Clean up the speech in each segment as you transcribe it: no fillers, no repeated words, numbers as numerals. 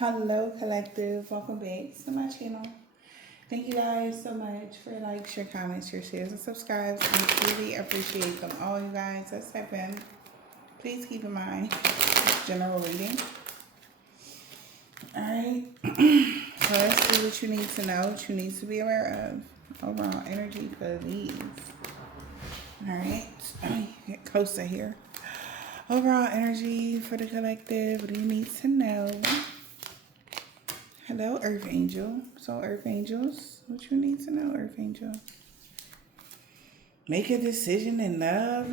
Hello, collective. Welcome back to my channel. Thank you guys so much for your likes, your comments, your shares, and subscribes. I truly appreciate them all, you guys. Let's step in. Please keep in mind general reading. Alright. So let's see what you need to know, what you need to be aware of. Overall energy for these. Alright. Let me get closer here. Overall energy for the collective. What do you need to know? Hello, Earth Angel. So, Earth Angels, what you need to know, Earth Angel? Make a decision in love.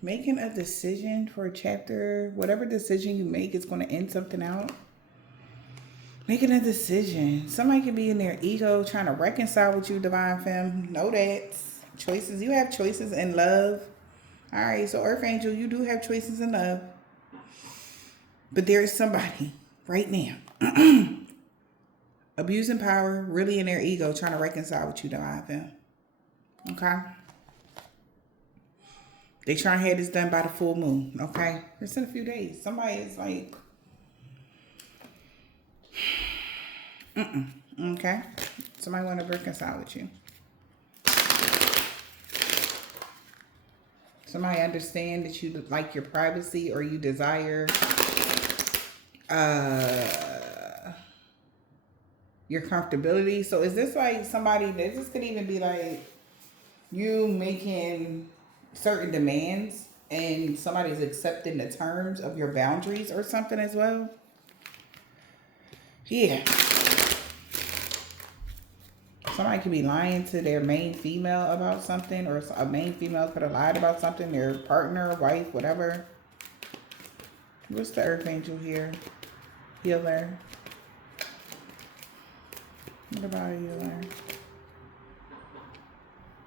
Making a decision for a chapter. Whatever decision you make is going to end something out. Making a decision. Somebody could be in their ego trying to reconcile with you, Divine Femme. Know that. Choices. You have choices in love. All right, so Earth Angel, you do have choices in love. But there is somebody right now abusing power, really in their ego, trying to reconcile with you, Divine Femme. Okay? They trying to have this done by the full moon, okay? It's in a few days. Somebody is like, okay? Somebody want to reconcile with you. Somebody understand that you like your privacy or you desire your comfortability. So is this like somebody, this could even be like you making certain demands and somebody's accepting the terms of your boundaries or something as well? Yeah. Somebody could be lying to their main female about something, or a main female could have lied about something, their partner, wife, whatever. What's the Earth Angel here? Healer. What about a healer?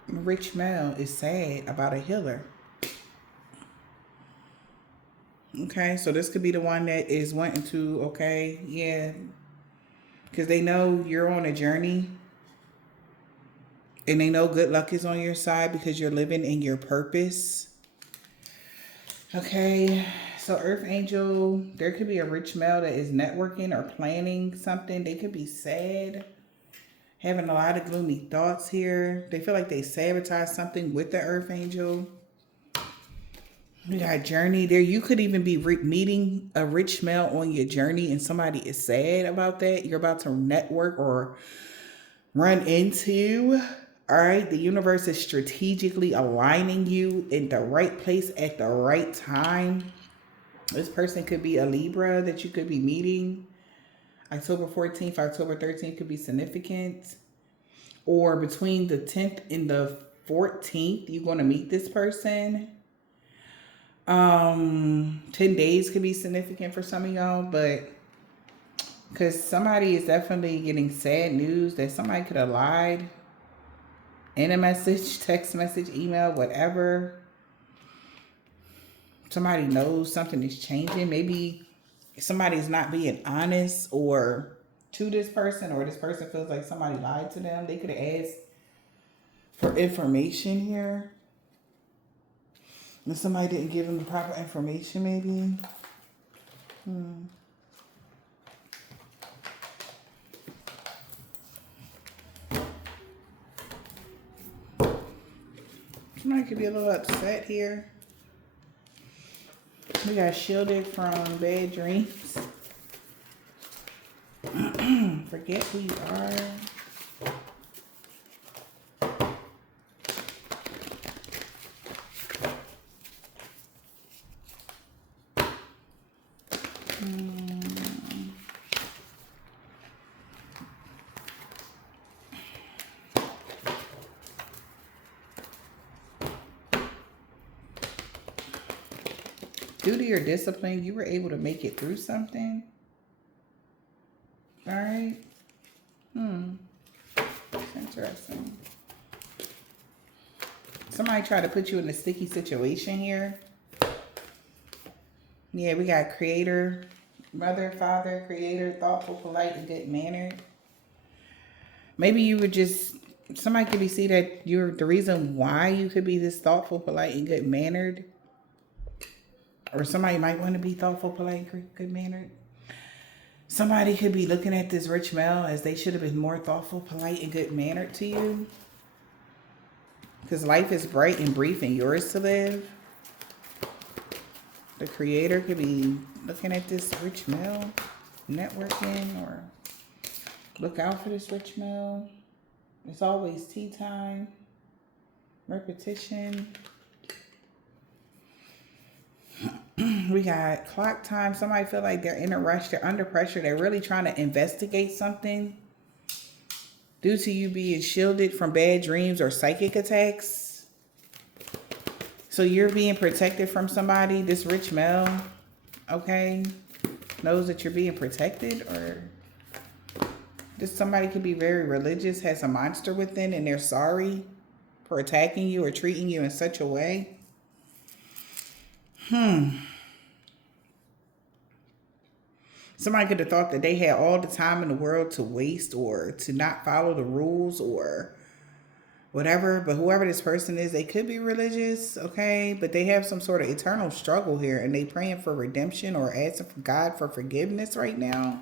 A rich male is sad about a healer. Okay, so this could be the one that is wanting to, okay, yeah. Because they know you're on a journey. And they know good luck is on your side because you're living in your purpose. Okay, so Earth Angel, there could be a rich male that is networking or planning something. They could be sad, having a lot of gloomy thoughts here. They feel like they sabotage something with the Earth Angel. We got journey there. You could even be meeting a rich male on your journey and somebody is sad about that. You're about to network or run into. All right, the universe is strategically aligning you in the right place at the right time. This person could be a Libra that you could be meeting. October 14th, October 13th could be significant. Or between the 10th and the 14th, you're going to meet this person. 10 days could be significant for some of y'all, but because somebody is definitely getting sad news that somebody could have lied in a message, text message, email, whatever. Somebody knows something is changing. Maybe somebody's not being honest or to this person, or this person feels like somebody lied to them. They could have asked for information here. And somebody didn't give them the proper information, maybe. Somebody could be a little upset here. We got shielded from bad dreams. Forget who you are. Due to your discipline, you were able to make it through something. All right. That's interesting. Somebody tried to put you in a sticky situation here. Yeah, we got creator, mother, father, creator, thoughtful, polite, and good mannered. Maybe you would just, somebody could be see that you're the reason why you could be this thoughtful, polite, and good mannered. Or somebody might want to be thoughtful, polite, good mannered. Somebody could be looking at this rich male as they should have been more thoughtful, polite, and good-mannered to you. Because life is bright and brief and yours to live. The creator could be looking at this rich male, networking, or look out for this rich male. It's always tea time, repetition. We got clock time. Somebody feel like they're in a rush. They're under pressure. They're really trying to investigate something. Due to you being shielded from bad dreams or psychic attacks. So you're being protected from somebody. This rich male, okay, knows that you're being protected. Or this somebody could be very religious, has a monster within, and they're sorry for attacking you or treating you in such a way. Somebody could have thought that they had all the time in the world to waste or to not follow the rules or whatever. But whoever this person is, they could be religious, okay? But they have some sort of eternal struggle here, and they praying for redemption or asking for God for forgiveness right now.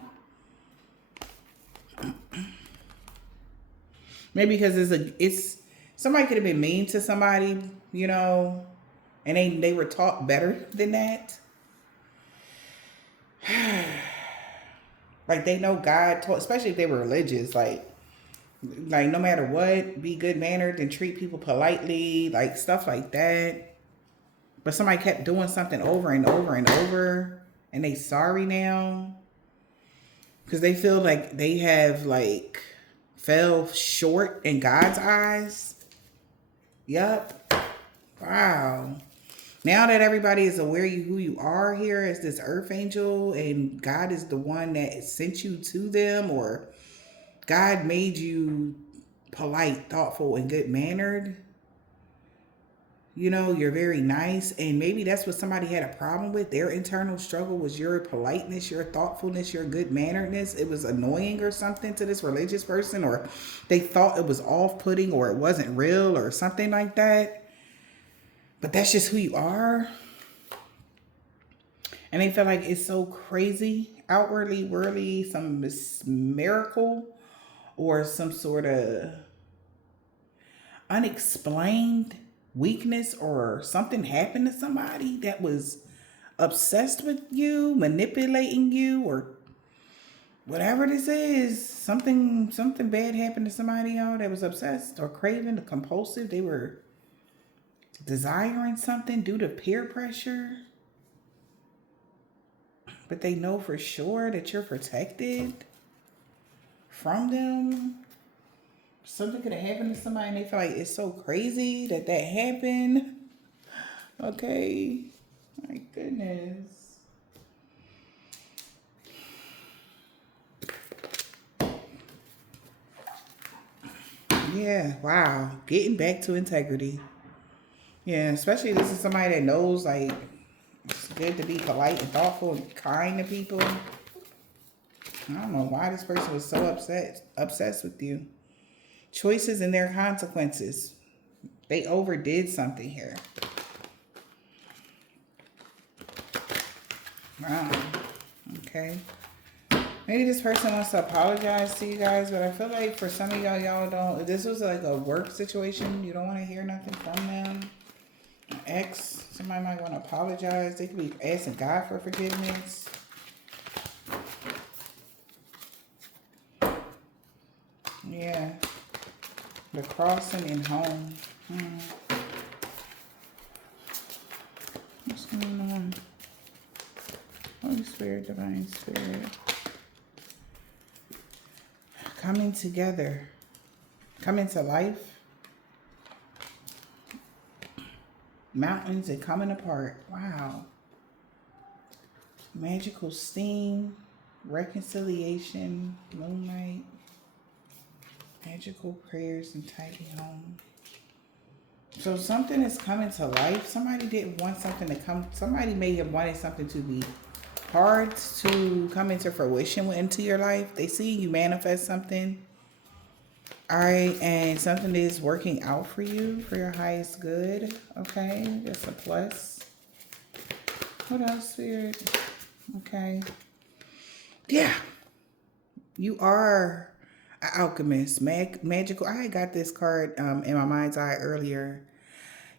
Maybe because it's somebody could have been mean to somebody, you know, and they were taught better than that. Like they know God taught, especially if they were religious, like no matter what, be good mannered and treat people politely, like stuff like that. But somebody kept doing something over and over and over, and they sorry now because they feel like they have like fell short in God's eyes. Yup. Wow. Now that everybody is aware of who you are here as this earth angel, and God is the one that sent you to them, or God made you polite, thoughtful, and good-mannered. You know, you're very nice, and maybe that's what somebody had a problem with. Their internal struggle was your politeness, your thoughtfulness, your good-manneredness. It was annoying or something to this religious person, or they thought it was off-putting, or it wasn't real, or something like that. But that's just who you are. And they feel like it's so crazy, outwardly, worldly, some miracle or some sort of unexplained weakness or something happened to somebody that was obsessed with you, manipulating you, or whatever this is. Something bad happened to somebody, y'all, that was obsessed or craving or compulsive. They were desiring something due to peer pressure, but they know for sure that you're protected from them. Something could have happened to somebody and they feel like it's so crazy that happened. Okay, my goodness. Yeah, wow, getting back to integrity. Yeah, especially this is somebody that knows, like, it's good to be polite and thoughtful and kind to people. I don't know why this person was so obsessed with you. Choices and their consequences. They overdid something here. Wow. Okay. Maybe this person wants to apologize to you guys, but I feel like for some of y'all don't. If this was like a work situation, you don't want to hear nothing from them. Ex, somebody might want to apologize. They could be asking God for forgiveness. Yeah. The crossing and home. What's going on? Holy Spirit, Divine Spirit. Coming together. Coming to life. Mountains and coming apart. Wow. Magical steam. Reconciliation. Moonlight. Magical prayers and tidy home. So something is coming to life. Somebody didn't want something to come. Somebody may have wanted something to be hard to come into fruition into your life. They see you manifest something. All right, and something is working out for you for your highest good. Okay, that's a plus. What else, Spirit? Okay. Yeah. You are an alchemist, magical. I got this card in my mind's eye earlier.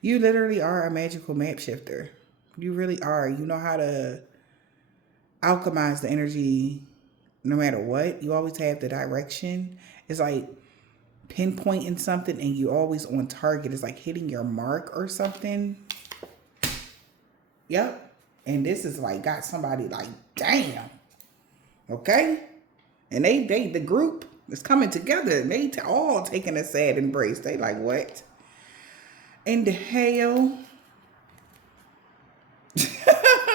You literally are a magical map shifter. You really are. You know how to alchemize the energy no matter what. You always have the direction. It's like pinpointing something and you always on target. It's like hitting your mark or something. Yep. And this is like got somebody like, damn. Okay? And the group is coming together. They all taking a sad embrace. They like, what in the hell?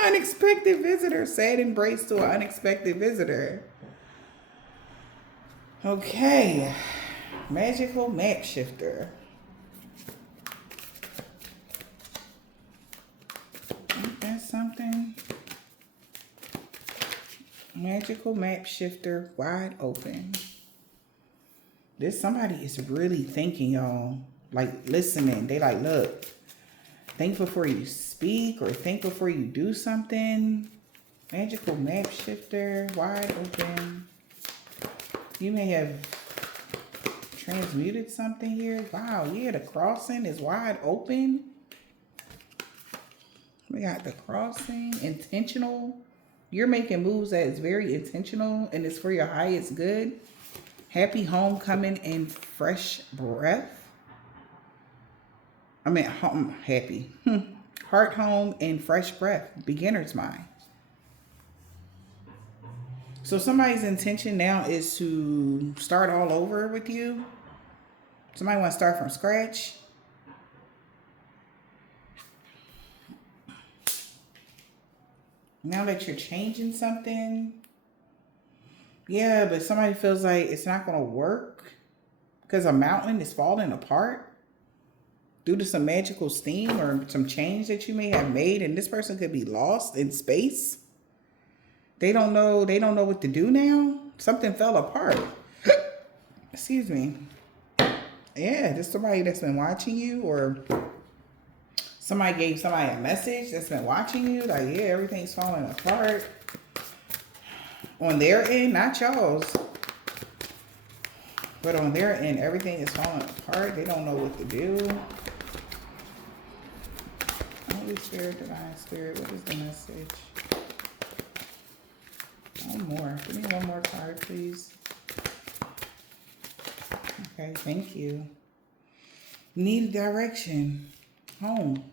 Unexpected visitor. Sad embrace to an unexpected visitor. Okay. Magical map shifter. Ain't that something? Magical map shifter, wide open. This somebody is really thinking, y'all. Like listening. They like, look, think before you speak or think before you do something. Magical map shifter, wide open. You may have transmuted something here. Wow, yeah, the crossing is wide open. We got the crossing, intentional. You're making moves that is very intentional and it's for your highest good. Happy homecoming and fresh breath. I mean, happy. Heart home and fresh breath. Beginner's mind. So somebody's intention now is to start all over with you. Somebody want to start from scratch. Now that you're changing something. Yeah, but somebody feels like it's not going to work because a mountain is falling apart due to some magical steam or some change that you may have made. And this person could be lost in space. They don't know what to do now. Something fell apart. Excuse me. Yeah, this is somebody that's been watching you, or somebody gave somebody a message that's been watching you. Like, yeah, everything's falling apart. On their end, not y'all's. But on their end, everything is falling apart. They don't know what to do. Holy Spirit, Divine Spirit, what is the message? One more. Give me one more card, please. Okay, thank you. Need direction. Home.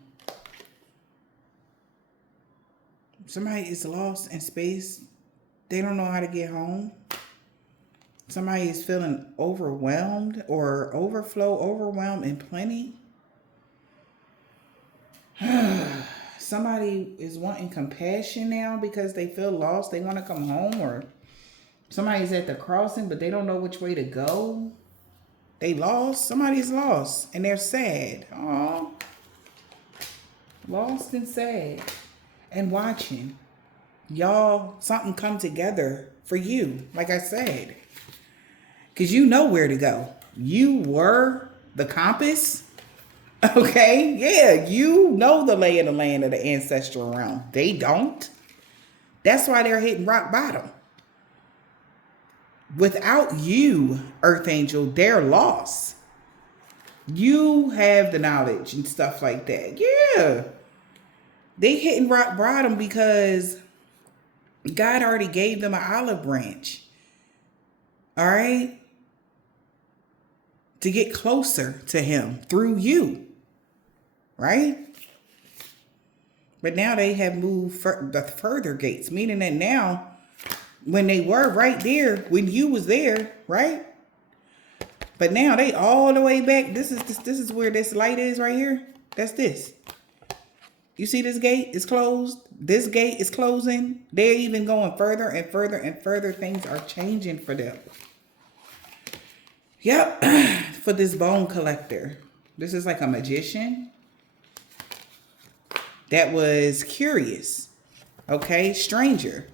Somebody is lost in space. They don't know how to get home. Somebody is feeling overwhelmed or overwhelmed in plenty. Somebody is wanting compassion now because they feel lost. They want to come home, or somebody's at the crossing, but they don't know which way to go. They lost. Somebody's lost and they're sad. Aww. Lost and sad. And watching. Y'all, something come together for you. Like I said. Because you know where to go. You were the compass. Okay, yeah, you know the lay of the land of the ancestral realm. They don't. That's why they're hitting rock bottom. Without you, Earth Angel, they're lost. You have the knowledge and stuff like that. Yeah. They hitting rock bottom because God already gave them an olive branch. All right? To get closer to him through you. Right? But now they have moved the further gates, meaning that now, when they were right there, when you was there, right? But now they all the way back. This is where this light is right here. That's this. You see this gate is closed. This gate is closing. They're even going further and further and further. Things are changing for them. Yep. For this bone collector. This is like a magician that was curious, okay, stranger,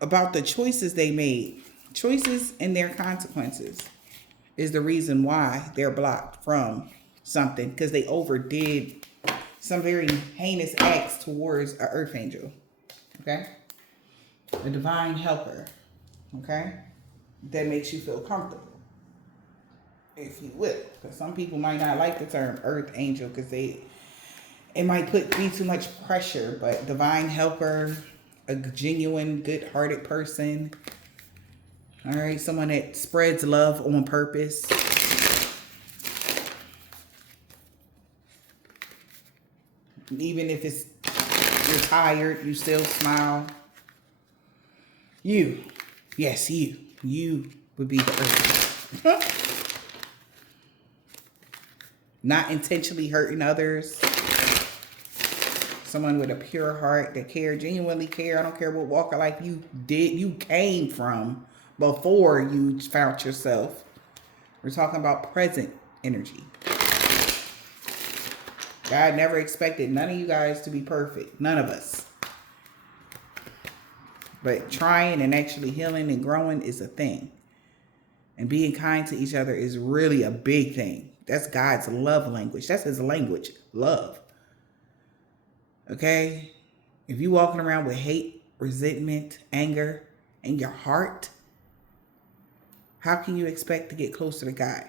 about the choices they made. Choices and their consequences is the reason why they're blocked from something, because they overdid some very heinous acts towards an earth angel, okay? A divine helper, okay? That makes you feel comfortable, if you will. Because some people might not like the term earth angel because it might be too much pressure, but divine helper, a genuine, good-hearted person, all right? Someone that spreads love on purpose. Even if you're tired, you still smile. You, yes, you would be the earth. Not intentionally hurting others. Someone with a pure heart that genuinely care. I don't care what walk of life you came from before you found yourself. We're talking about present energy. God never expected none of you guys to be perfect. None of us. But trying and actually healing and growing is a thing. And being kind to each other is really a big thing. That's God's love language. That's his language. Love. Okay? If you walking around with hate, resentment, anger in your heart, how can you expect to get closer to God?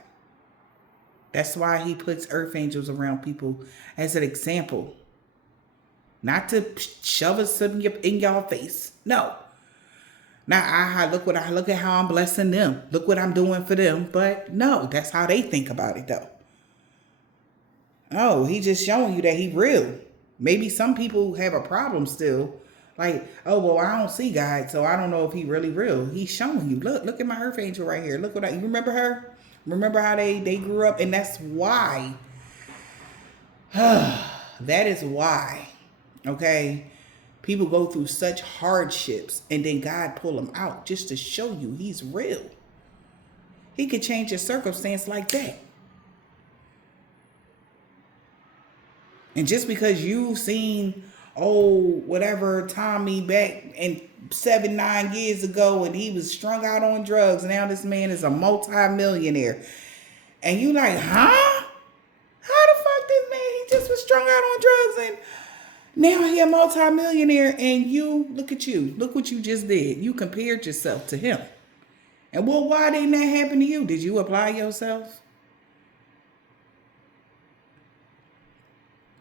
That's why he puts earth angels around people as an example. Not to shove us in your face. No. Now look at how I'm blessing them. Look what I'm doing for them. But no, that's how they think about it though. Oh, he just showing you that he real. Maybe some people have a problem still. Like, oh, well, I don't see God, so I don't know if he really real. He's showing you. Look at my earth angel right here. Look you remember her? Remember how they grew up? And that's why. That is why. Okay? People go through such hardships and then God pull them out just to show you he's real. He could change your circumstance like that. And just because you've seen, whatever Tommy back in 7-9 years ago and he was strung out on drugs, now this man is a multi-millionaire. And you like, huh? How the fuck this man, he just was strung out on drugs and now he a multi-millionaire, and look at you. Look what you just did. You compared yourself to him. And well, why didn't that happen to you? Did you apply yourself?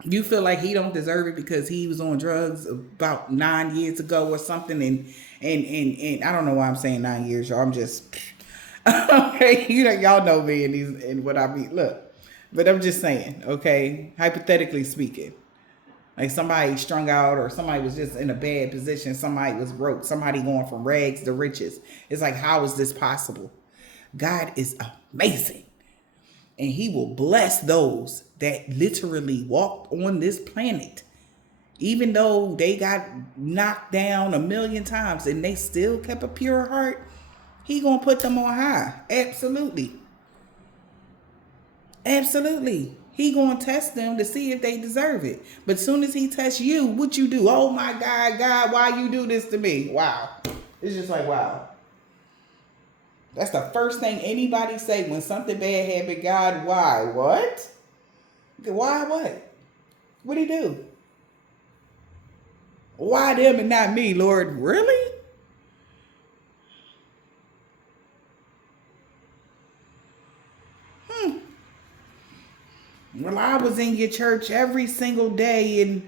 You feel like he don't deserve it because he was on drugs about 9 years ago or something, and I don't know why I'm saying 9 years, y'all. I'm just okay. Y'all know me and what I mean. Look, but I'm just saying, okay, hypothetically speaking. Like somebody strung out or somebody was just in a bad position. Somebody was broke. Somebody going from rags to riches. It's like, how is this possible? God is amazing. And he will bless those that literally walked on this planet. Even though they got knocked down 1,000,000 times and they still kept a pure heart, he gonna put them on high. Absolutely. Absolutely. He gonna test them to see if they deserve it. But soon as he tests you, what you do? Oh my God, why you do this to me? Wow. It's just like, wow. That's the first thing anybody say when something bad happened. God, why? What? Why what? What'd he do? Why them and not me, Lord? Really? Well, I was in your church every single day, and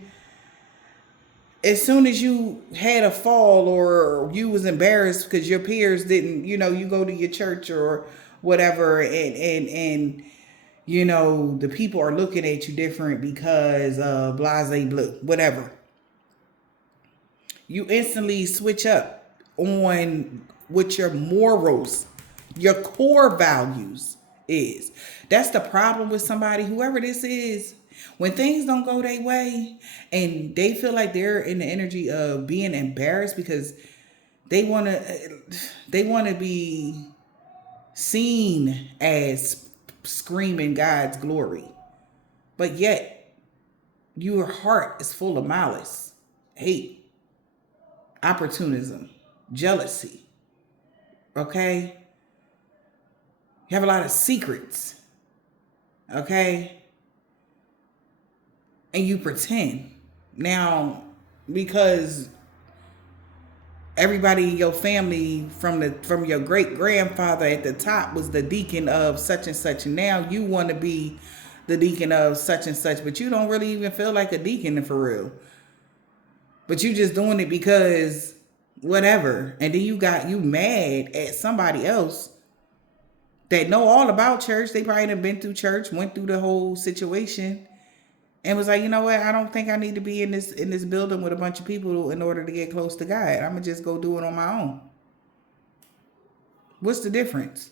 as soon as you had a fall or you was embarrassed because your peers didn't, you go to your church or whatever, and the people are looking at you different because of blase blue, whatever. You instantly switch up on what your morals, your core values is. That's the problem with somebody, whoever this is. When things don't go their way and they feel like they're in the energy of being embarrassed because they want to be seen as screaming God's glory. But yet your heart is full of malice, hate, opportunism, jealousy. Okay? You have a lot of secrets. Okay? And you pretend. Now, because everybody in your family from your great grandfather at the top was the deacon of such and such, and now you want to be the deacon of such and such, but you don't really even feel like a deacon for real. But you just doing it because whatever. And then you mad at somebody else that know all about church. They probably have been through church, went through the whole situation, and was like, you know what? I don't think I need to be in this building with a bunch of people in order to get close to God. I'm gonna just go do it on my own. What's the difference?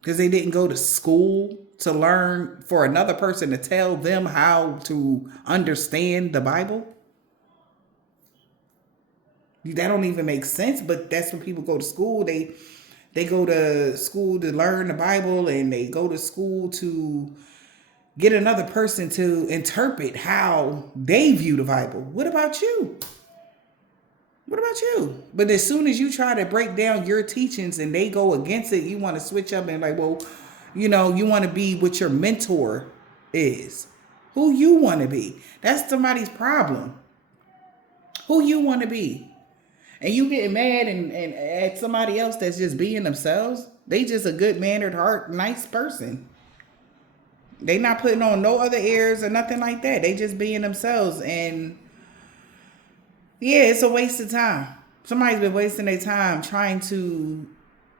Because they didn't go to school to learn for another person to tell them how to understand the Bible. That don't even make sense, but that's when people go to school. They go to school to learn the Bible, and they go to school to get another person to interpret how they view the Bible. What about you? What about you? But as soon as you try to break down your teachings and they go against it, you want to switch up and like, well, you want to be what your mentor is. Who you want to be. That's somebody's problem. Who you want to be. And you getting mad and at somebody else that's just being themselves. They just a good mannered, heart, nice person. They not putting on no other airs or nothing like that. They just being themselves. And yeah, it's a waste of time. Somebody's been wasting their time trying to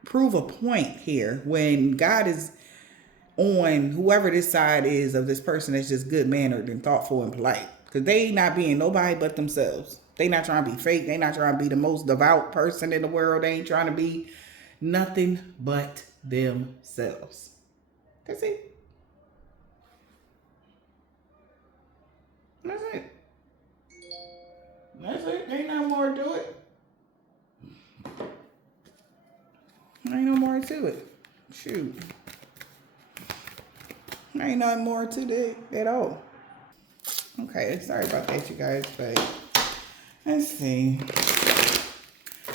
prove a point here when God is on whoever this side is of this person that's just good mannered and thoughtful and polite. Because they not being nobody but themselves. They not trying to be fake. They not trying to be the most devout person in the world. They ain't trying to be nothing but themselves. That's it. That's it. That's it. Ain't no more to it. Ain't no more to it. Shoot. Ain't nothing more to it at all. Okay, sorry about that, you guys, but let's see.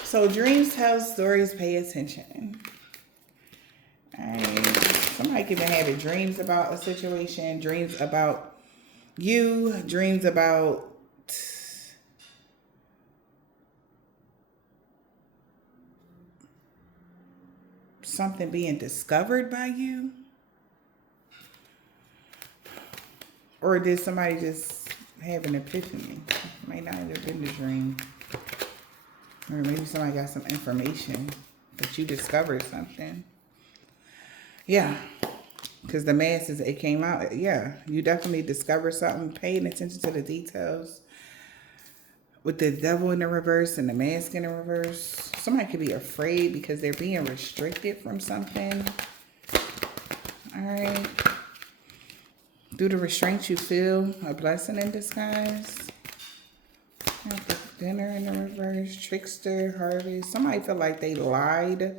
So dreams tell stories, pay attention. Alright. Somebody could be having dreams about a situation, dreams about you, dreams about something being discovered by you. Or did somebody just have an epiphany? It might not have been the dream. Or maybe somebody got some information that you discovered something. Yeah. Because the masses, it came out. Yeah. You definitely discovered something. Paying attention to the details. With the devil in the reverse and the mask in the reverse. Somebody could be afraid because they're being restricted from something. All right. Through the restraints you feel, a blessing in disguise. The dinner in the reverse, trickster, harvest. Somebody feel like they lied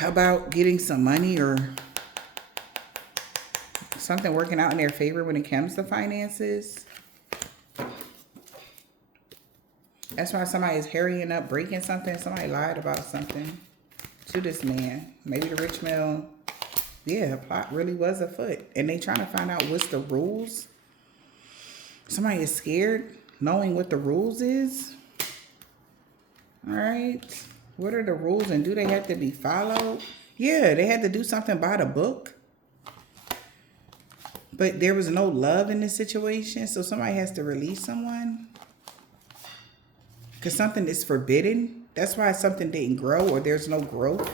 about getting some money or something working out in their favor when it comes to finances. That's why somebody is hurrying up, breaking something. Somebody lied about something to this man. Maybe the rich male. Yeah, a plot really was afoot. And they trying to find out what's the rules. Somebody is scared knowing what the rules is. All right. What are the rules and do they have to be followed? Yeah, they had to do something by the book. But there was no love in this situation. So somebody has to release someone. Because something is forbidden. That's why something didn't grow or there's no growth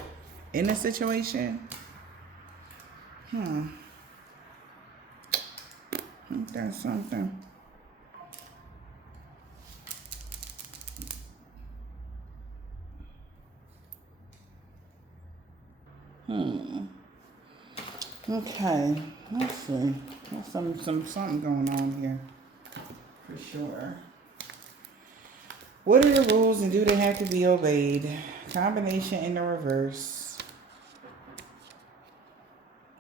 in the situation. That's something. Okay, let's see. There's something going on here. For sure. What are the rules and do they have to be obeyed? Combination in the reverse.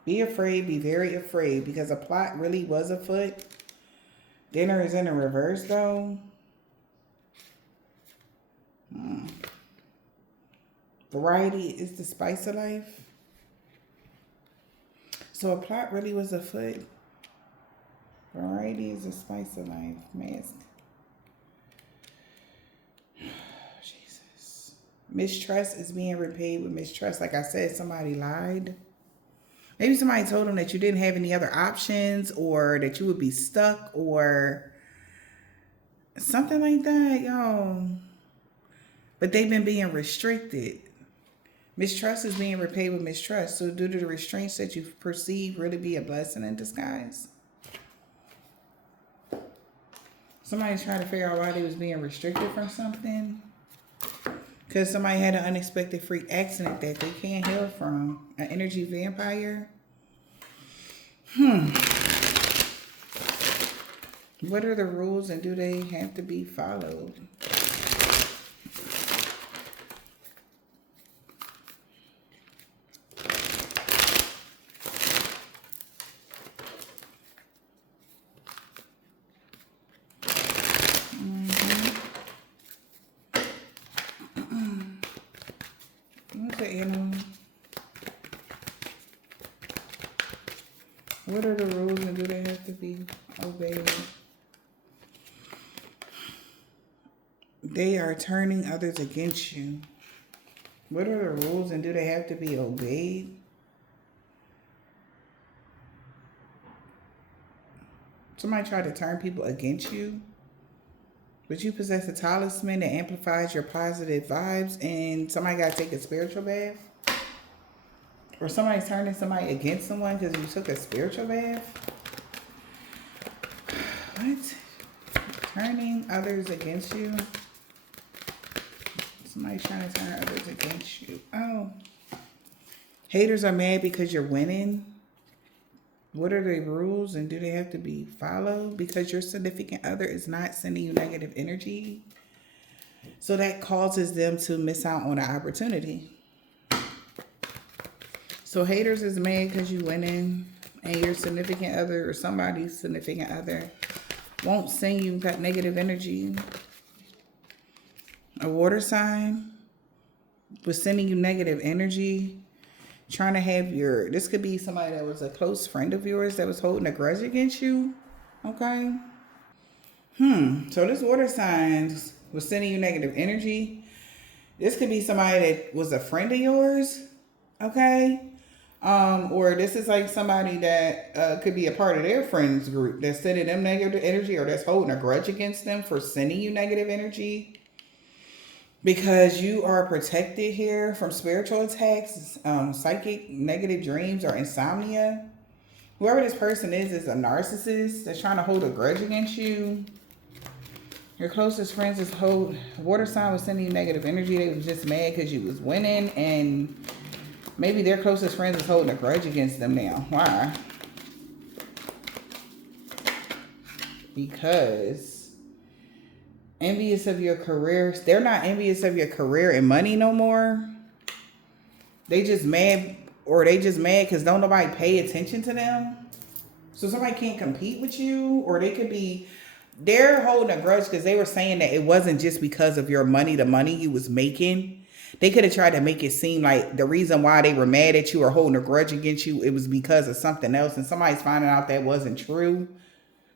Be afraid, be very afraid, because a plot really was afoot. Dinner is in the reverse, though. Variety is the spice of life. So a plot really was afoot. Variety is the spice of life. Mask. Mistrust is being repaid with mistrust. Like I said, somebody lied. Maybe somebody told them that you didn't have any other options or that you would be stuck or something like that, yo. But they've been being restricted. Mistrust is being repaid with mistrust. So due to the restraints that you perceive really be a blessing in disguise. Somebody's trying to figure out why they was being restricted from something. Because somebody had an unexpected freak accident that they can't heal from. An energy vampire. What are the rules and do they have to be followed? What are the rules and do they have to be obeyed? They are turning others against you. What are the rules and do they have to be obeyed? Somebody tried to turn people against you, but you possess a talisman that amplifies your positive vibes and somebody got to take a spiritual bath? Or somebody's turning somebody against someone because you took a spiritual bath? What? Turning others against you? Somebody's trying to turn others against you. Oh. Haters are mad because you're winning. What are the rules and do they have to be followed? Because your significant other is not sending you negative energy. So that causes them to miss out on an opportunity. So haters is mad because you winning and your significant other or somebody's significant other won't send you that negative energy. A water sign was sending you negative energy, trying to have your, this could be somebody that was a close friend of yours that was holding a grudge against you, okay? So this water sign was sending you negative energy. This could be somebody that was a friend of yours, okay? Or this is like somebody that could be a part of their friends group that's sending them negative energy or that's holding a grudge against them for sending you negative energy. Because you are protected here from spiritual attacks, psychic negative dreams, or insomnia. Whoever this person is a narcissist that's trying to hold a grudge against you. Your closest friends is water sign was sending you negative energy. They was just mad because you was winning, and maybe their closest friends is holding a grudge against them now. Why? Because envious of your career. They're not envious of your career and money no more. They just mad, or they just mad because don't nobody pay attention to them. So somebody can't compete with you, or they could be, they're holding a grudge because they were saying that it wasn't just because of your money, the money you was making. They could have tried to make it seem like the reason why they were mad at you or holding a grudge against you, it was because of something else, and somebody's finding out that wasn't true.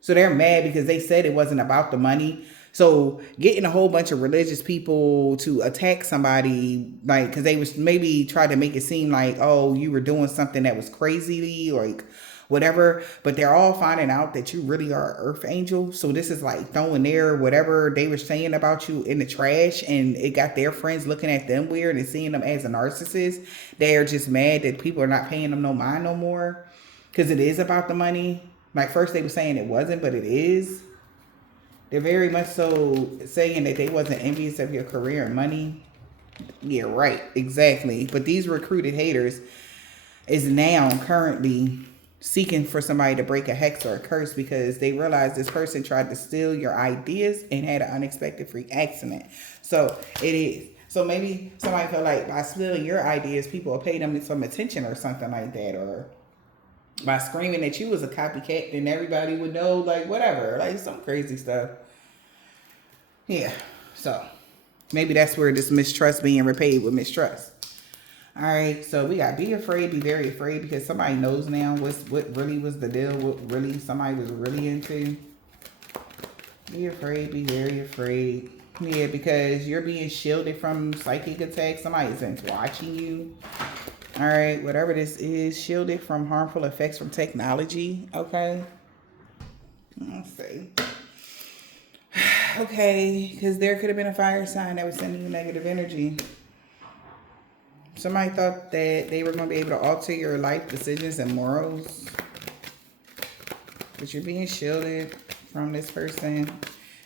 So they're mad because they said it wasn't about the money. So getting a whole bunch of religious people to attack somebody, like, because they was maybe try to make it seem like, oh, you were doing something that was crazy, like whatever. But they're all finding out that you really are an earth angel. So this is like throwing their whatever they were saying about you in the trash, and it got their friends looking at them weird and seeing them as a narcissist. They're just mad that people are not paying them no mind no more because it is about the money. Like first they were saying it wasn't, but it is. They're very much so saying that they wasn't envious of your career and money. Yeah, right. Exactly. But these recruited haters is now currently seeking for somebody to break a hex or a curse because they realize this person tried to steal your ideas and had an unexpected freak accident. So it is. So maybe somebody felt like by stealing your ideas, people will pay them some attention or something like that. Or by screaming that you was a copycat, then everybody would know, like, whatever, like some crazy stuff. Yeah, so maybe that's where this mistrust being repaid with mistrust. All right, so we got be afraid, be very afraid, because somebody knows now what really was the deal, what really somebody was really into. Be afraid, be very afraid. Yeah, because you're being shielded from psychic attacks. Somebody's been watching you. All right, whatever this is, shielded from harmful effects from technology. Okay. Let's see. Okay, because there could have been a fire sign that was sending you negative energy. Somebody thought that they were going to be able to alter your life decisions and morals. But you're being shielded from this person.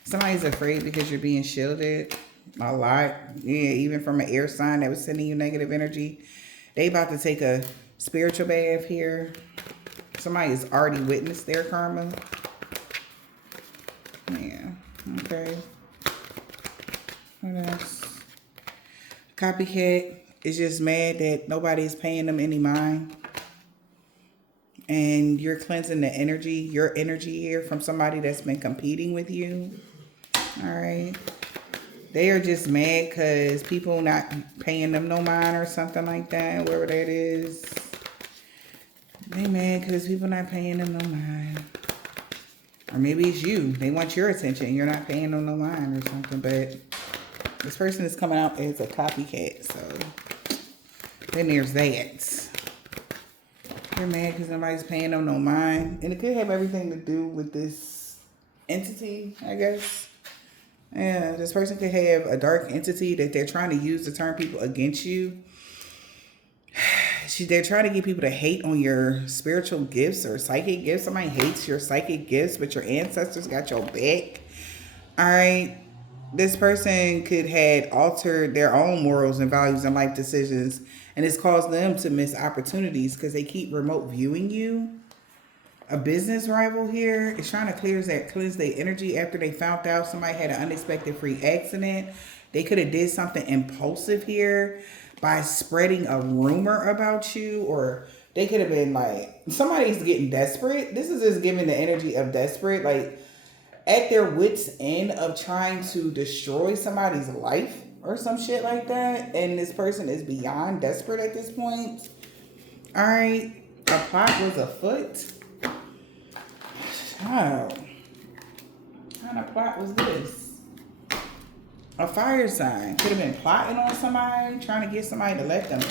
Somebody's afraid because you're being shielded a lot. Yeah, even from an air sign that was sending you negative energy. They about to take a spiritual bath here. Somebody has already witnessed their karma. Yeah. Okay. What else? Copycat is just mad that nobody's paying them any mind. And you're cleansing the energy, your energy here from somebody that's been competing with you. All right. They are just mad because people not paying them no mind or something like that, wherever that is. They mad because people not paying them no mind. Or maybe it's you. They want your attention. You're not paying them no mind or something. But this person is coming out as a copycat. So then there's that. They're mad because nobody's paying them no mind. And it could have everything to do with this entity, I guess. Yeah, this person could have a dark entity that they're trying to use to turn people against you. They're trying to get people to hate on your spiritual gifts or psychic gifts. Somebody hates your psychic gifts, but your ancestors got your back. All right. This person could have altered their own morals and values and life decisions, and it's caused them to miss opportunities because they keep remote viewing you. A business rival here is trying to cleanse their energy after they found out somebody had an unexpected freak accident. They could have did something impulsive here by spreading a rumor about you, or they could have been like, somebody's getting desperate. This is just giving the energy of desperate, like at their wits' end of trying to destroy somebody's life or some shit like that. And this person is beyond desperate at this point. All right. A plot was afoot. Oh, what kind of plot was this? A fire sign. Could have been plotting on somebody, trying to get somebody to let them in.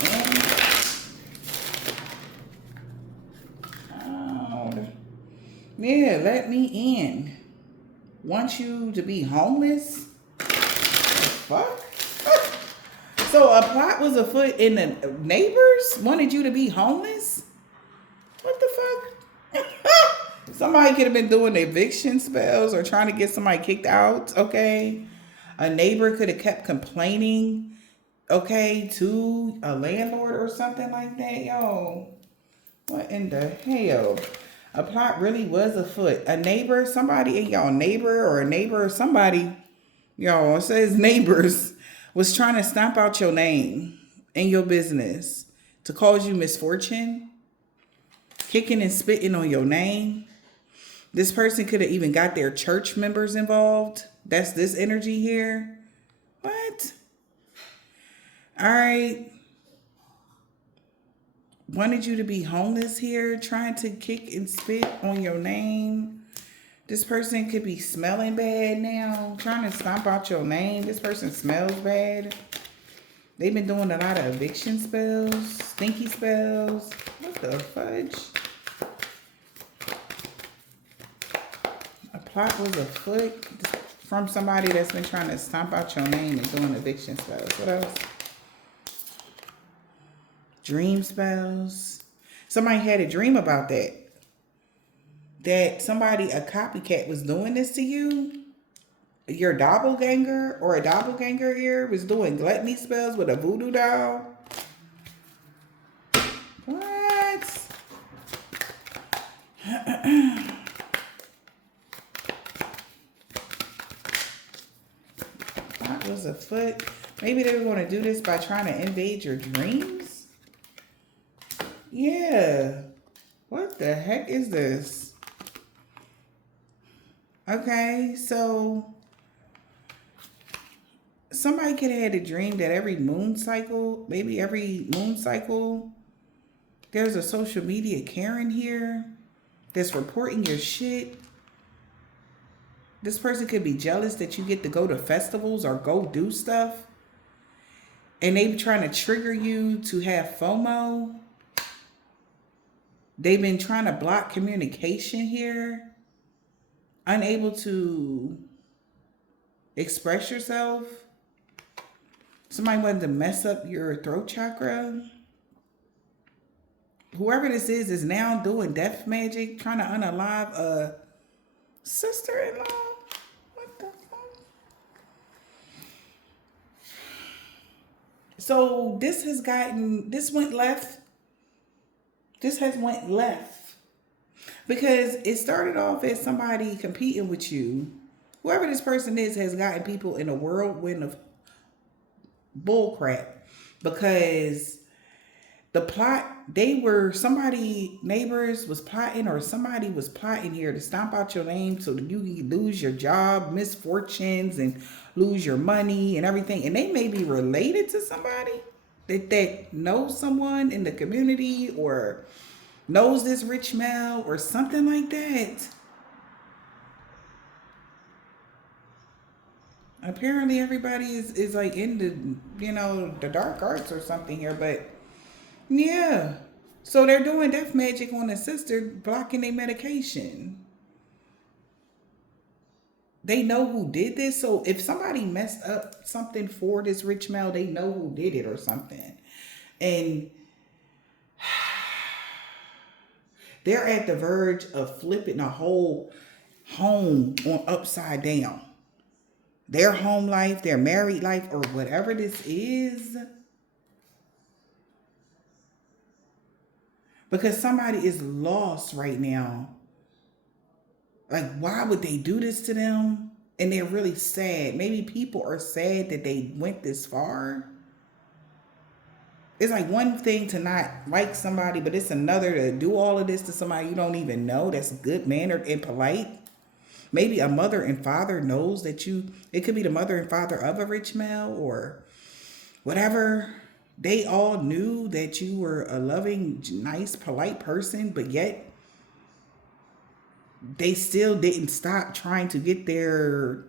Oh, yeah, let me in. Want you to be homeless? Fuck? So a plot was afoot and the neighbors wanted you to be homeless? What the fuck? Somebody could have been doing eviction spells or trying to get somebody kicked out, okay? A neighbor could have kept complaining, okay, to a landlord or something like that. Yo, what in the hell? A plot really was afoot. A neighbor, somebody in y'all neighbor or a neighbor or somebody, y'all, it says neighbors, was trying to stomp out your name and your business to cause you misfortune, kicking and spitting on your name. This person could have even got their church members involved. That's this energy here. What? All right. Wanted you to be homeless here, trying to kick and spit on your name. This person could be smelling bad now, trying to stomp out your name. This person smells bad. They've been doing a lot of eviction spells, stinky spells. What the fudge? A plot was afoot from somebody that's been trying to stomp out your name and doing eviction spells. What else? Dream spells. Somebody had a dream about that. That somebody, a copycat, was doing this to you. Your doppelganger or a doppelganger here was doing gluttony spells with a voodoo doll. What? That was afoot. Maybe they were going to do this by trying to invade your dreams? Yeah. What the heck is this? Okay, so somebody could have had a dream that every moon cycle, maybe every moon cycle, there's a social media Karen here that's reporting your shit. This person could be jealous that you get to go to festivals or go do stuff. And they trying to trigger you to have FOMO. They've been trying to block communication here. Unable to express yourself. Somebody wanted to mess up your throat chakra. Whoever this is now doing death magic, trying to unalive a sister-in-law. What the fuck? So this went left. This has went left. Because it started off as somebody competing with you. Whoever this person is has gotten people in a whirlwind of bullcrap. Because the plot, neighbors was plotting, or somebody was plotting here to stomp out your name so that you can lose your job, misfortunes, and lose your money and everything. And they may be related to somebody that knows someone in the community or knows this rich male or something like that. Apparently everybody is like in the dark arts or something here, but yeah. So they're doing death magic on the sister, blocking their medication. They know who did this. So if somebody messed up something for this rich male, they know who did it or something. And they're at the verge of flipping a whole home on upside down. Their home life, their married life, or whatever this is. Because somebody is lost right now. Like, why would they do this to them? And they're really sad. Maybe people are sad that they went this far. It's like one thing to not like somebody, but it's another to do all of this to somebody you don't even know that's good mannered and polite. Maybe a mother and father knows that it could be the mother and father of a rich male or whatever. They all knew that you were a loving, nice, polite person, but yet they still didn't stop trying to get their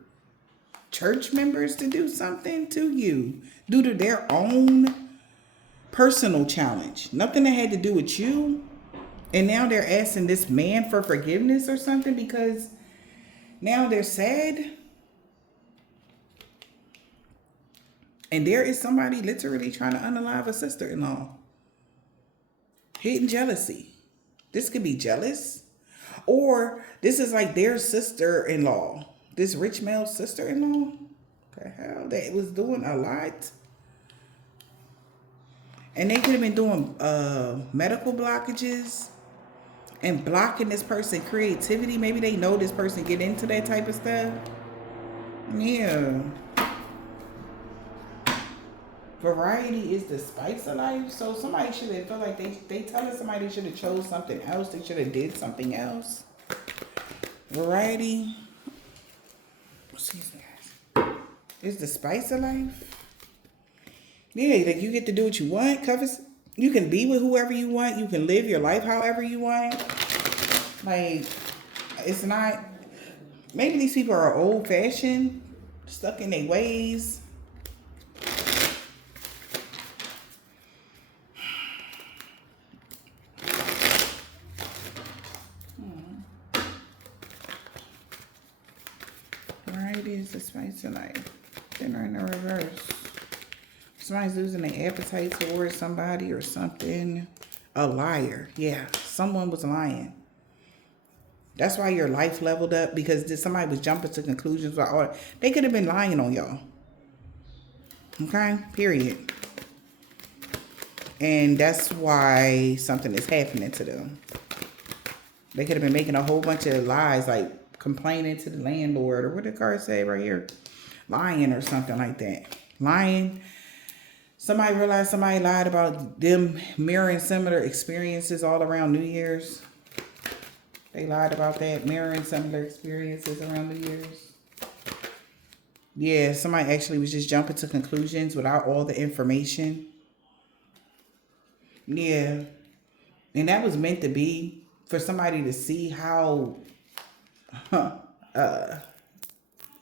church members to do something to you due to their own personal challenge. Nothing that had to do with you. And now they're asking this man for forgiveness or something because now they're sad. And there is somebody literally trying to unalive a sister-in-law. Hidden jealousy. This could be jealous. Or this is like their sister-in-law. This rich male sister-in-law. The hell? That was doing a lot. And they could have been doing medical blockages and blocking this person's creativity. Maybe they know this person get into that type of stuff. Yeah. Variety is the spice of life. So somebody should have felt like they telling somebody they should have chose something else. They should have did something else. Variety. Excuse me, guys. Is the spice of life. Yeah, like you get to do what you want. Covers. You can be with whoever you want. You can live your life however you want. Like, it's not. Maybe these people are old fashioned, stuck in their ways. Variety is the spice of life. Then they're in the reverse. Somebody's losing their appetite towards somebody or something. A liar. Yeah, someone was lying. That's why your life leveled up, because somebody was jumping to conclusions. They could have been lying on y'all. Okay? Period. And that's why something is happening to them. They could have been making a whole bunch of lies, like complaining to the landlord, or what did the card say right here? Lying or something like that. Lying. Somebody realized somebody lied about them mirroring similar experiences all around New Year's. They lied about that, mirroring similar experiences around New Year's. Yeah, somebody actually was just jumping to conclusions without all the information. Yeah. And that was meant to be for somebody to see how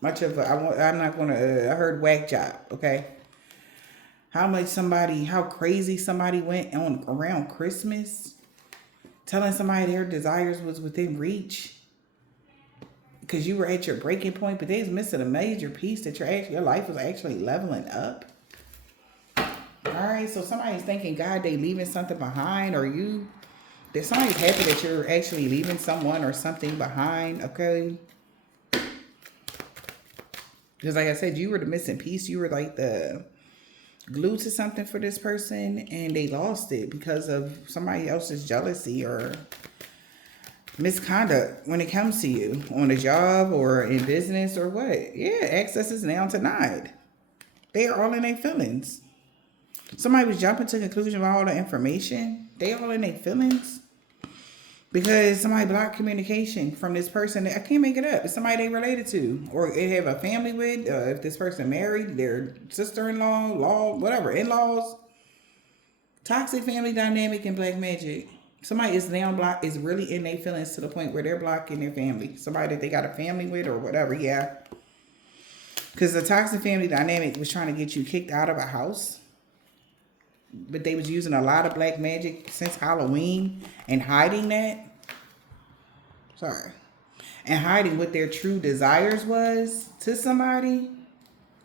much of a, I'm not going to, I heard whack job, okay? How crazy somebody went on around Christmas, telling somebody their desires was within reach because you were at your breaking point, but they was missing a major piece that your life was actually leveling up. All right, so somebody's thinking, God, they leaving something behind, or that somebody's happy that you're actually leaving someone or something behind, okay? Because like I said, you were the missing piece. You were like the glue to something for this person, and they lost it because of somebody else's jealousy or misconduct when it comes to you on a job or in business or what. Yeah, access is now denied. They are all in their feelings. Somebody was jumping to conclusion with all the information. They all in their feelings because somebody blocked communication from this person. I can't make it up. It's somebody they related to or they have a family with. If this person married, their sister-in-law, whatever, in-laws. Toxic family dynamic and black magic. Somebody is now blocked, is really in their feelings to the point where they're blocking their family. Somebody that they got a family with or whatever, yeah. Because the toxic family dynamic was trying to get you kicked out of a house. But they was using a lot of black magic since Halloween and hiding that. Sorry. And hiding what their true desires was to somebody.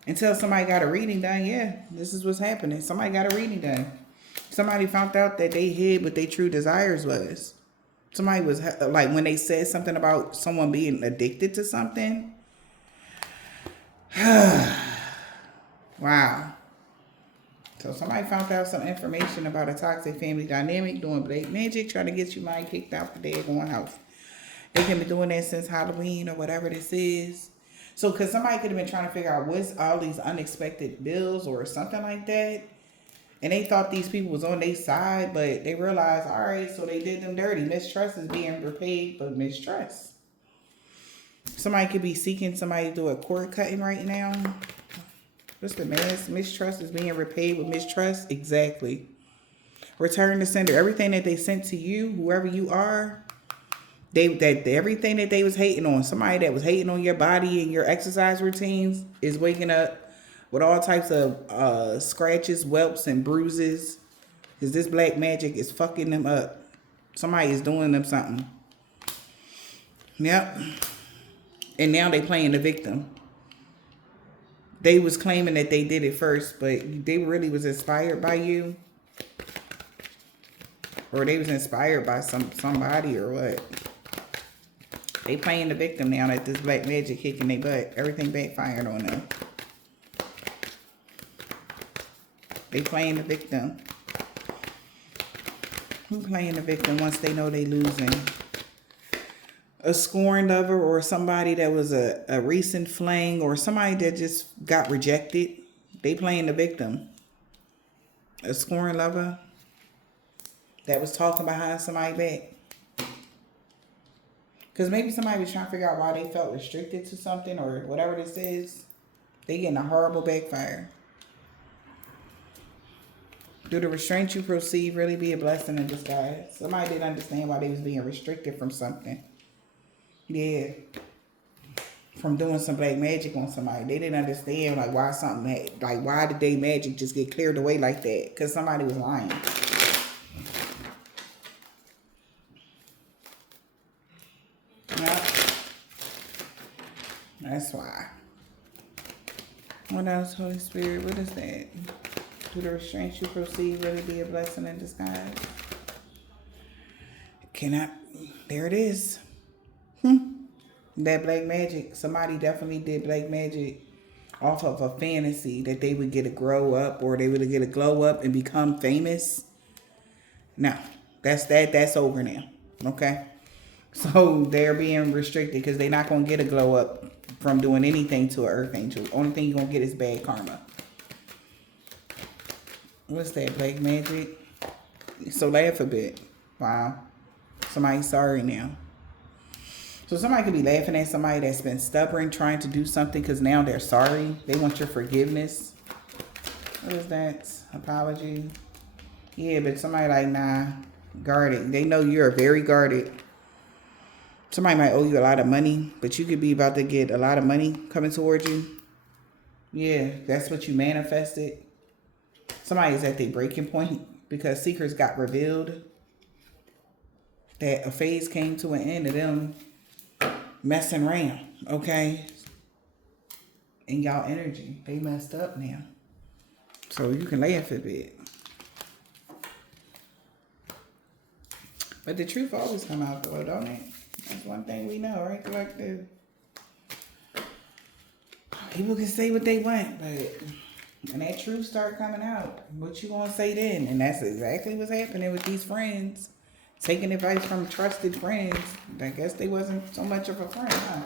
Until somebody got a reading done. Yeah, this is what's happening. Somebody got a reading done. Somebody found out that they hid what their true desires was. Somebody was like, when they said something about someone being addicted to something. Wow. So somebody found out some information about a toxic family dynamic doing black magic, trying to get you mind kicked out the daggone house. They can be doing that since Halloween or whatever this is. So, because somebody could have been trying to figure out what's all these unexpected bills or something like that. And they thought these people was on their side, but they realized, all right, so they did them dirty. Mistrust is being repaid for mistrust. Somebody could be seeking somebody to do a cord cutting right now. What's the mass? Mistrust is being repaid with mistrust. Exactly. Return to sender. Everything that they sent to you, whoever you are, everything that they was hating on, somebody that was hating on your body and your exercise routines is waking up with all types of scratches, whelps, and bruises. Because this black magic is fucking them up. Somebody is doing them something. Yep. And now they playing the victim. They was claiming that they did it first, but they really was inspired by you. Or they was inspired by somebody or what. They playing the victim now that this black magic kicking their butt. Everything backfired on them. They playing the victim. Who playing the victim once they know they losing? A scorned lover or somebody that was a recent fling or somebody that just got rejected. They playing the victim. A scorned lover that was talking behind somebody back. Because maybe somebody was trying to figure out why they felt restricted to something or whatever this is. They getting a horrible backfire. Do the restraint you perceive really be a blessing in disguise? Somebody didn't understand why they was being restricted from something. Yeah. From doing some black magic on somebody. They didn't understand like why something why did they magic just get cleared away like that? Because somebody was lying. Yep. That's why. What else, Holy Spirit? What is that? Do the restraints you perceive really be a blessing in disguise? There it is. That black magic. Somebody definitely did black magic off of a fantasy that they would get a grow up or they would get a glow up and become famous. No, that's over now. Okay. So they're being restricted because they're not going to get a glow up from doing anything to an earth angel. Only thing you're going to get is bad karma. What's that, black magic? So laugh a bit. Wow. Somebody's sorry now. So somebody could be laughing at somebody that's been stubborn trying to do something because now they're sorry. They want your forgiveness. What is that? Apology. Yeah, but somebody like, nah, guarded. They know you're very guarded. Somebody might owe you a lot of money, but you could be about to get a lot of money coming towards you. Yeah, that's what you manifested. Somebody is at their breaking point because secrets got revealed. That a phase came to an end of them messing around, okay? And y'all energy, they messed up now. So you can laugh a bit. But the truth always come out though, don't it? That's one thing we know, right? Like people can say what they want, but when that truth start coming out, what you gonna say then? And that's exactly what's happening with these friends. Taking advice from trusted friends. I guess they wasn't so much of a friend, huh?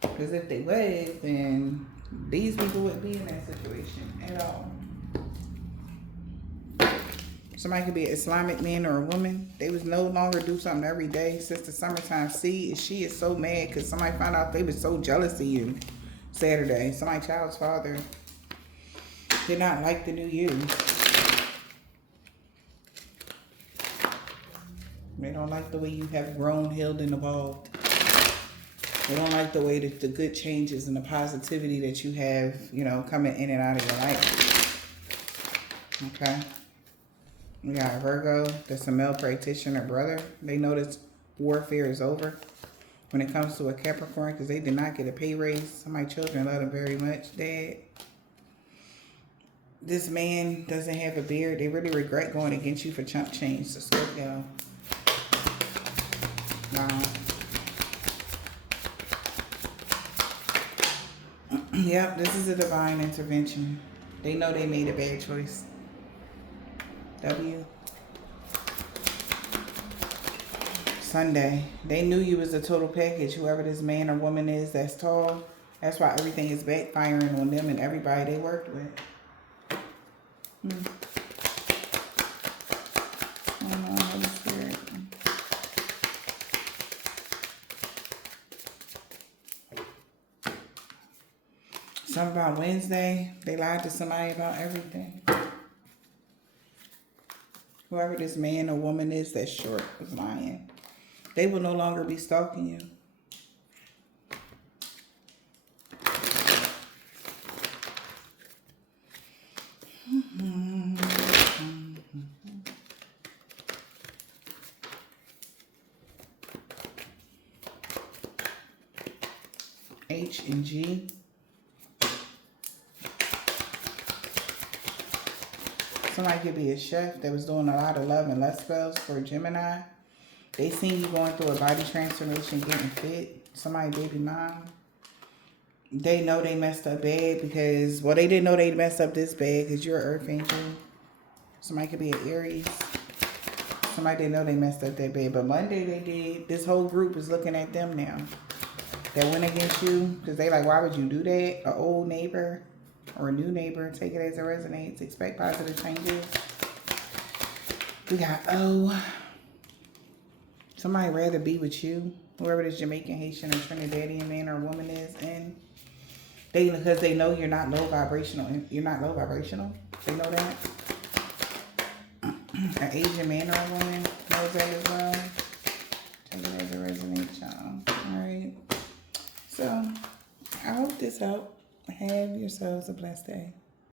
Because if they was, then these people wouldn't be in that situation at all. Somebody could be an Islamic man or a woman. They was no longer do something every day since the summertime. See, she is so mad because somebody found out they was so jealous of you Saturday. Somebody's child's father did not like the new you. They don't like the way you have grown, healed, and evolved. They don't like the way that the good changes and the positivity that you have, you know, coming in and out of your life. Okay. We got a Virgo, that's a male practitioner brother. They know this warfare is over when it comes to a Capricorn because they did not get a pay raise. Some of my children love them very much, Dad. This man doesn't have a beard. They really regret going against you for chump change. So Scorpio. Wow. Yep, this is a divine intervention. They know they made a bad choice. W. Sunday. They knew you was a total package. Whoever this man or woman is that's tall. That's why everything is backfiring on them and everybody they worked with. Oh no, Holy Spirit. Something about Wednesday. They lied to somebody about everything. Whoever this man or woman is that's short was lying. They will no longer be stalking you. H and G. Somebody could be a chef that was doing a lot of love and lust spells for Gemini. They seen you going through a body transformation, getting fit. Somebody baby mom. They know they messed up bad because, well, they didn't know they messed up this bad because you're an earth angel. Somebody could be an Aries. Somebody didn't know they messed up that bad. But Monday they did. This whole group is looking at them now. That went against you because they like, why would you do that? An old neighbor or a new neighbor, take it as it resonates. Expect positive changes. We got O. Somebody rather be with you, whoever this Jamaican, Haitian, or Trinidadian man or woman is, and they, because they know you're not low vibrational. You're not low vibrational. They know that. An Asian man or a woman knows that as well. Take it as it resonates, y'all. All right. So I hope this helped. Have yourselves a blessed day.